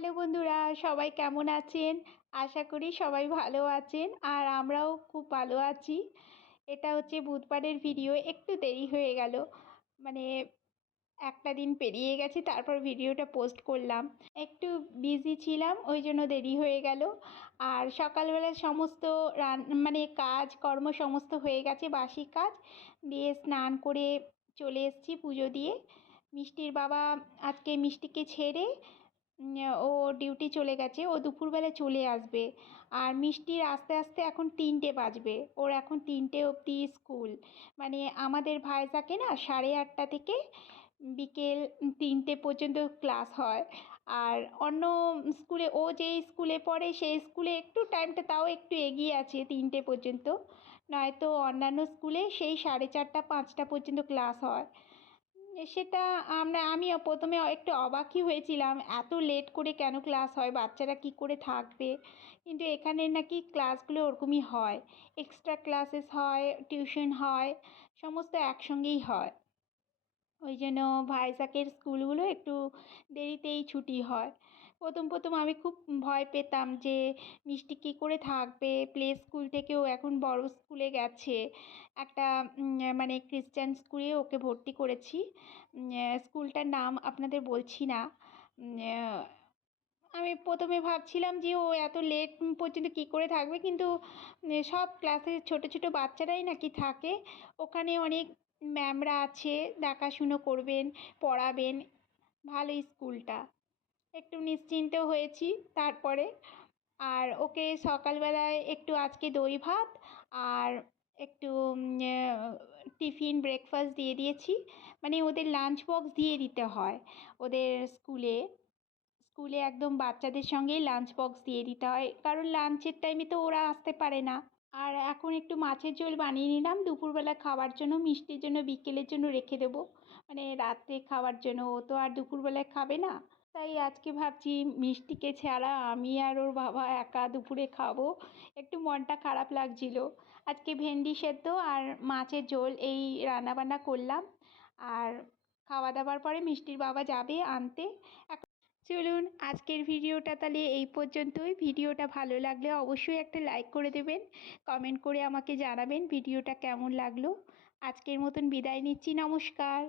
Hello বন্ধুরা, সবাই কেমন আছেন? আশা করি সবাই ভালো আছেন আর আমরাও খুব ভালো আছি। এটা হচ্ছে বুধবারের ভিডিও, একটু দেরি হয়ে গেল। মানে একটা দিন পেরিয়ে গেছে, তারপর ভিডিওটা পোস্ট করলাম। একটু বিজি ছিলাম, ওই জন্য দেরি হয়ে গেল। আর সকালবেলা সমস্ত রান মানে কাজ, কর্ম সমস্ত হয়ে গেছে, বাসি কাজ। দিয়ে স্নান করে চলে এসেছি পুজো দিয়ে। মিষ্টির বাবা আজকে মিষ্টিকে ছেড়ে ও ডিউটি চলে গেছে, ও দুপুরবেলা চলে আসবে। আর মিষ্টির আস্তে আস্তে এখন তিনটে বাজবে, ওর এখন তিনটে অবধি স্কুল। মানে আমাদের ভাইজাকে না সাড়ে আটটা থেকে বিকেল তিনটে পর্যন্ত ক্লাস হয়। আর অন্য স্কুলে, ও যেই স্কুলে পড়ে সেই স্কুলে একটু টাইমটা তাও একটু এগিয়ে আছে তিনটে পর্যন্ত। নয়তো অন্যান্য স্কুলে সেই সাড়ে চারটা, পাঁচটা পর্যন্ত ক্লাস হয়। সেটা আমরা, আমিও প্রথমে একটু অবাকই হয়েছিলাম, এত লেট করে কেন ক্লাস হয়, বাচ্চারা কী করে থাকবে? কিন্তু এখানে নাকি ক্লাসগুলো ওরকমই হয়। এক্সট্রা ক্লাসেস হয় টিউশন হয়, সমস্ত একসঙ্গেই হয়। ওই জন্য ভাইজাকের স্কুলগুলো একটু দেরিতেই ছুটি হয়। প্রথম প্রথম আমি খুব ভয় পেতাম যে মিষ্টি কী করে থাকবে? প্লে স্কুল থেকেও এখন বড় স্কুলে গেছে। একটা মানে খ্রিস্টান স্কুলে ওকে ভর্তি করেছি। স্কুলটার নাম আপনাদের বলছি না। আমি প্রথমে ভাবছিলাম যে ও এত লেট পর্যন্ত কী করে থাকবে? কিন্তু সব ক্লাসের ছোটো ছোটো বাচ্চারাই নাকি থাকে। ওখানে অনেক ম্যামরা আছে, দেখাশুনো করবেন, পড়াবেন। ভালো স্কুলটা একটু নিশ্চিন্ত হয়েছি তারপরে। আর ওকে সকালবেলায় একটু আজকে দই ভাত আর একটু টিফিন ব্রেকফাস্ট দিয়ে দিয়েছি। মানে ওদের লাঞ্চ বক্স দিয়ে দিতে হয় ওদের স্কুলে স্কুলে একদম বাচ্চাদের সঙ্গেই লাঞ্চ বক্স দিয়ে দিতে হয়। কারণ লাঞ্চের টাইমে তো ওরা আসতে পারে না। আর এখন একটু মাছের ঝোল বানিয়ে নিলাম। দুপুরবেলা খাওয়ার জন্য, মিষ্টির জন্য, বিকেলের জন্য রেখে দেবো। মানে রাত্রে খাওয়ার জন্য। ও তো আর দুপুরবেলায় খাবে না। তাই আজকে ভাবছি মিষ্টিকে ছাড়া আমি আর ওর বাবা একা দুপুরে খাব। একটু মনটা খারাপ লাগছিল। আজকে ভেন্ডি সেদ্ধ আর মাছের ঝোল এই রান্নাবান্না করলাম। আর খাওয়া দাওয়ার পরে মিষ্টির বাবা যাবে আনতে। চলুন আজকের ভিডিওটা তাহলে এই পর্যন্তই। ভিডিওটা ভালো লাগলে অবশ্যই একটা লাইক করে দেবেন। কমেন্ট করে আমাকে জানাবেন ভিডিওটা কেমন লাগল। আজকের মতন বিদায় নিচ্ছি। নমস্কার।